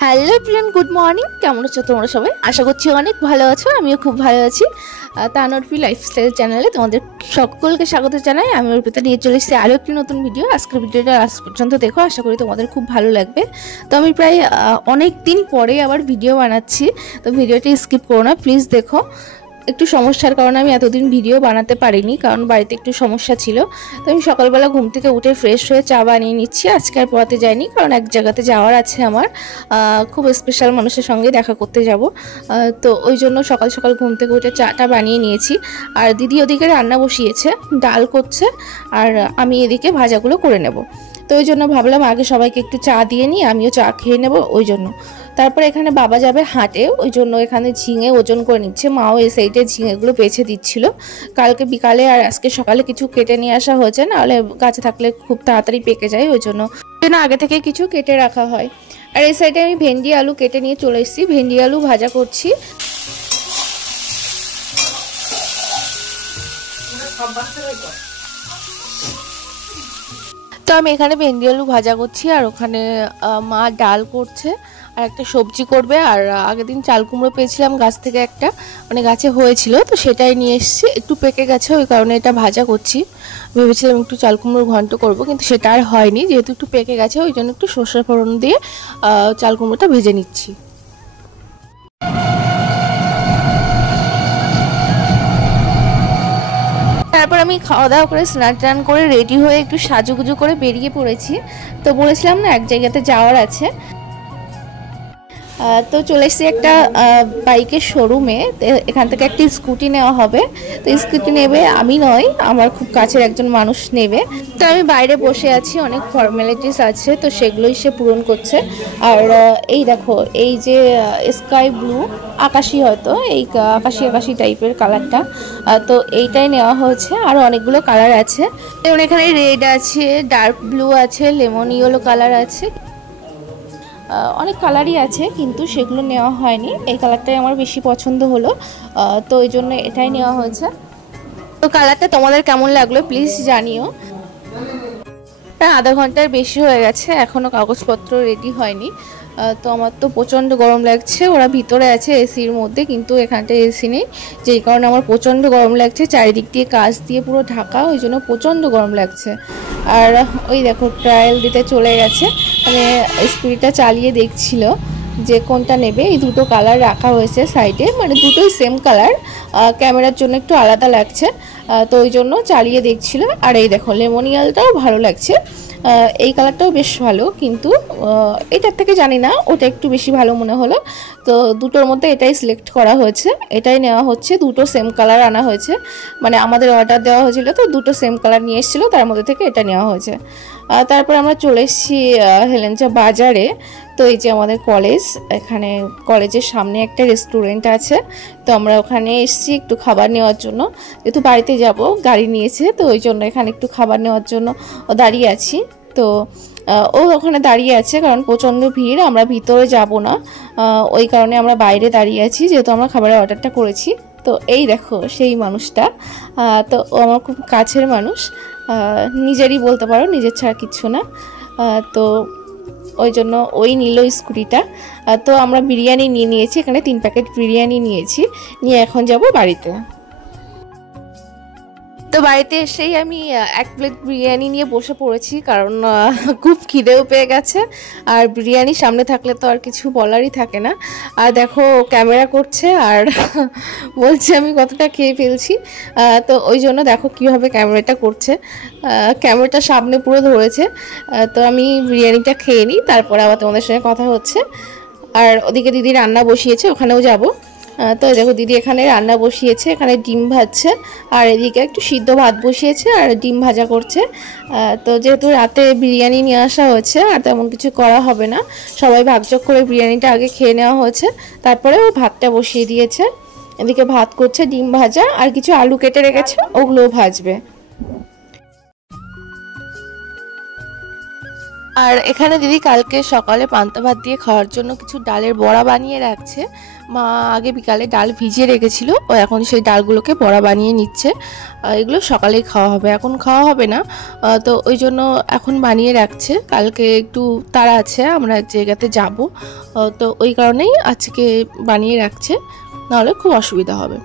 Hello everyone, good morning. কেমন আছো তোমরা সবাই? আশা করছি অনেক ভালো আছো। আমিও খুব ভালো আছি। তানর্পি লাইফস্টাইল চ্যানেলে তোমাদের সকলকে স্বাগত জানাই। আমি অর্পিতা নিয়ে চলে এসেছি আরও একটি নতুন ভিডিও। আজকের ভিডিওটা লাস্ট পর্যন্ত দেখো, আশা করি তোমাদের খুব ভালো লাগবে। তো আমি প্রায় অনেক দিন পরে আবার ভিডিও বানাচ্ছি, তো ভিডিওটি স্কিপ করো না প্লিজ, দেখো। একটু সমস্যার কারণে আমি এতদিন ভিডিও বানাতে পারিনি, কারণ বাড়িতে একটু সমস্যা ছিল। তো আমি সকালবেলা ঘুম থেকে উঠে ফ্রেশ হয়ে চা বানিয়ে নিচ্ছি। আজকে আর পড়াতে যাইনি, কারণ এক জায়গাতে যাওয়ার আছে আমার, খুব স্পেশাল মানুষের সঙ্গে দেখা করতে যাব। তো ওই জন্য সকাল সকাল ঘুম থেকে উঠে চাটা বানিয়ে নিয়েছি। আর দিদি ওদিকে রান্না বসিয়েছে, ডাল করছে, আর আমি এদিকে ভাজাগুলো করে নেব। তো ওই জন্য ভাবলাম আগে সবাইকে একটু চা দিয়ে নিই, আমিও চা খেয়ে নেব ওই জন্য। তারপরে এখানে বাবা যাবে হাটে, ওই জন্য এখানে ঝিঙে ওজন করে নিচ্ছে। মাও এই সাইডে ঝিঙেগুলো বেছে দিচ্ছিল। কালকে বিকালে আর আজকে সকালে কিছু কেটে নিয়ে আসা হয়েছে, নাহলে গাছে থাকলে খুব তাড়াতাড়ি পেকে যায়, ওই জন্য আগে থেকে কিছু কেটে রাখা হয়। আর এই সাইডে আমি ভেন্ডি আলু কেটে নিয়ে চলে এসেছি, ভেন্ডি আলু ভাজা করছি। তো আমি এখানে ভেন্ডি আলু ভাজা করছি, আর ওখানে মা ডাল করছে আর একটা সবজি করবে। আর আগের দিন চাল কুমড়ো পেয়েছিলাম গাছ থেকে, একটা মানে গাছে হয়েছিল, তো সেটাই নিয়ে এসেছি। একটু পেকে গেছে, ওই কারণে এটা ভাজা করছি। ভেবেছিলাম একটু চাল কুমড়োর ঘন্ট করবো, কিন্তু সেটা আর হয়নি, যেহেতু একটু পেকে গেছে, ওই জন্য একটু সর্ষে ফোড়ন দিয়ে চাল কুমড়োটা ভেজে নিচ্ছি। তারপর আমি খাওয়া দাওয়া করে স্নান টান করে রেডি হয়ে একটু সাজুগুজু করে বেরিয়ে পড়েছি। তো বলেছিলাম না এক জায়গাতে যাওয়ার আছে, তো চলে এসেছি একটা বাইকের শোরুমে। এখান থেকে একটি স্কুটি নেওয়া হবে। তো স্কুটি নেবে আমি নয়, আমার খুব কাছের একজন মানুষ নেবে। তো আমি বাইরে বসে আছি, অনেক ফর্মালিটিস আছে, তো সেগুলোই সে পূরণ করছে। আর এই দেখো, এই যে স্কাই ব্লু আকাশি, হয়তো এই আকাশি আকাশি টাইপের কালারটা, তো এইটাই নেওয়া হয়েছে। আরও অনেকগুলো কালার আছে, যেমন এখানে রেড আছে, ডার্ক ব্লু আছে, লেমন ইয়েলো কালার আছে, অনেক কালারই আছে, কিন্তু সেগুলো নেওয়া হয়নি। এই কালারটাই আমার বেশি পছন্দ হলো, তো ওই জন্য এটাই নেওয়া হয়েছে। তো কালারটা তোমাদের কেমন লাগলো প্লিজ জানিও। প্রায় আধা ঘন্টার বেশি হয়ে গেছে, এখনও কাগজপত্র রেডি হয়নি। তো আমার তো প্রচণ্ড গরম লাগছে। ওরা ভিতরে আছে এসির মধ্যে, কিন্তু এখানটায় এসি নেই, যেই কারণে আমার প্রচণ্ড গরম লাগছে। চারিদিক দিয়ে কাঁচ দিয়ে পুরো ঢাকা, ওই জন্য প্রচণ্ড গরম লাগছে। আর ওই দেখো ট্রায়াল দিতে চলে গেছে, মানে স্কুটিটা চালিয়ে দেখছিল যে কোনটা নেবে। এই দুটো কালার রাখা হয়েছে সাইডে, মানে দুটোই সেম কালার, ক্যামেরার জন্য একটু আলাদা লাগছে, তো ওই জন্য চালিয়ে দেখছিল। আর এই দেখো লেমনিয়ালটাও ভালো লাগছে, এই কালারটাও বেশ ভালো, কিন্তু এটার থেকে জানি না ওটা একটু বেশি ভালো মনে হলো। তো দুটোর মধ্যে এটাই সিলেক্ট করা হয়েছে, এটাই নেওয়া হচ্ছে। দুটো সেম কালার আনা হয়েছে, মানে আমাদের অর্ডার দেওয়া হয়েছিল, তো দুটো সেম কালার নিয়ে এসেছিলো, তার মধ্যে থেকে এটা নেওয়া হয়েছে। তারপর আমরা চলে এসেছি হেলেঞ্চা বাজারে। তো এই যে আমাদের কলেজ, এখানে কলেজের সামনে একটা রেস্টুরেন্ট আছে, তো আমরা ওখানে এসেছি একটু খাবার নেওয়ার জন্য। যেহেতু বাড়িতে যাব, গাড়ি নিয়েছে, তো ওই জন্য এখানে একটু খাবার নেওয়ার জন্য দাঁড়িয়ে আছি। তো ও ওখানে দাঁড়িয়ে আছে, কারণ প্রচণ্ড ভিড়, আমরা ভিতরে যাব না, ওই কারণে আমরা বাইরে দাঁড়িয়ে আছি, যেহেতু আমরা খাবারের অর্ডারটা করেছি। তো এই দেখো সেই মানুষটা, তো ও আমার খুব কাছের মানুষ, নিজেরই বলতে পারো, নিজের ছাড়া কিচ্ছু না। তো ওই জন্য ওই নিল স্কুটিটা। তো আমরা বিরিয়ানি নিয়ে নিয়েছি, এখানে 3 প্যাকেট বিরিয়ানি নিয়েছি, নিয়ে এখন যাব বাড়িতে। তো বাড়িতে এসেই আমি 1 প্লেট বিরিয়ানি নিয়ে বসে পড়েছি, কারণ খুব খিদেও পেয়ে গেছে, আর বিরিয়ানি সামনে থাকলে তো আর কিছু বলারই থাকে না। আর দেখো ক্যামেরা করছে, আর বলছে আমি কতটা খেয়ে ফেলছি, তো ওই জন্য দেখো কীভাবে ক্যামেরাটা করছে, ক্যামেরাটা সামনে পুরো ধরেছে। তো আমি বিরিয়ানিটা খেয়ে নিই, তারপরে আবার তোমাদের সঙ্গে কথা হচ্ছে। আর ওদিকে দিদি রান্না বসিয়েছে, ওখানেও যাব। তো দেখো দিদি এখানে রান্না বসিয়েছে, এখানে ডিম ভাজছে, আর এদিকে একটু সিদ্ধ ভাত বসিয়েছে আর ডিম ভাজা করছে। তো যেহেতু রাতে বিরিয়ানি নিয়ে আসা হয়েছে, আর তেমন কিছু করা হবে না, সবাই ভাগযোগ করে বিরিয়ানিটা আগে খেয়ে নেওয়া হয়েছে, তারপরে ও ভাতটা বসিয়ে দিয়েছে। এদিকে ভাত করছে, ডিম ভাজা, আর কিছু আলু কেটে রেখেছে, ওগুলোও ভাজবে। আর এখানে দিদি কালকে সকালে পান্তা ভাত দিয়ে খাওয়ার জন্য কিছু ডালের বড়া বানিয়ে রাখছে, মা আগে বিকালে ডাল ভিজিয়ে রেখেছিল, ও এখন সেই ডালগুলোকে বড়া বানিয়ে নিচ্ছে। এগুলো সকালেই খাওয়া হবে, এখন খাওয়া হবে না, তো ওই জন্য এখন বানিয়ে রাখছে। কালকে একটু তাড়া আছে, আমরা এক জায়গাতে যাব, তো ওই কারণেই আজকে বানিয়ে রাখছে, নাহলে খুব অসুবিধা হবে।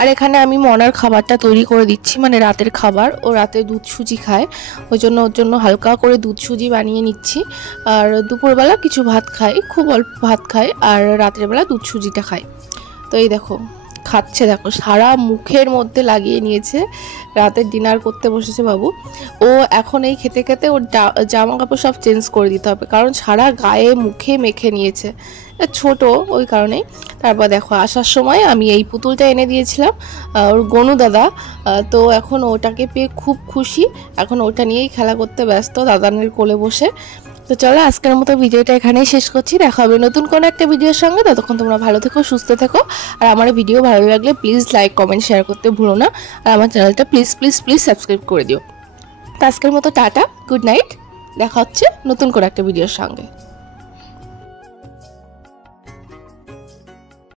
আর এখানে আমি মনার খাবারটা তৈরি করে দিচ্ছি, মানে রাতের খাবার। ও রাতে দুধ সুজি খায়, ওই জন্য ওর জন্য হালকা করে দুধ সুজি বানিয়ে নিচ্ছি। আর দুপুরবেলা কিছু ভাত খাই, খুব অল্প ভাত খাই, আর রাতের বেলা দুধ সুজিটা খাই। তো এই দেখো খাচ্ছে, দেখো সারা মুখের মধ্যে লাগিয়ে নিয়েছে, রাতের ডিনার করতে বসেছে বাবু। ও এখন এই খেতে খেতে ওর জামা কাপড় সব চেঞ্জ করে দিতে হবে, কারণ সারা গায়ে মুখে মেখে নিয়েছে, ছোট ওই কারণেই। তারপর দেখো আসার সময় আমি এই পুতুলটা এনে দিয়েছিলাম ওর গনু দাদা, তো এখন ওটাকে পেয়ে খুব খুশি, এখন ওটা নিয়েই খেলা করতে ব্যস্ত দাদানের কোলে বসে। তো চলো আজকের মতো ভিডিওটা এখানেই শেষ করছি, দেখা হবে নতুন কোনো একটা ভিডিওর সঙ্গে। ততক্ষণ তোমরা ভালো থেকো, সুস্থ থেকো, আর আমার ভিডিও ভালো লাগলে প্লিজ লাইক কমেন্ট শেয়ার করতে ভুলো না, আর আমার চ্যানেলটা প্লিজ প্লিজ প্লিজ সাবস্ক্রাইব করে দিও। তো আজকের মতো টাটা, গুড নাইট, দেখা হচ্ছে নতুন কোনো একটা ভিডিওর সঙ্গে।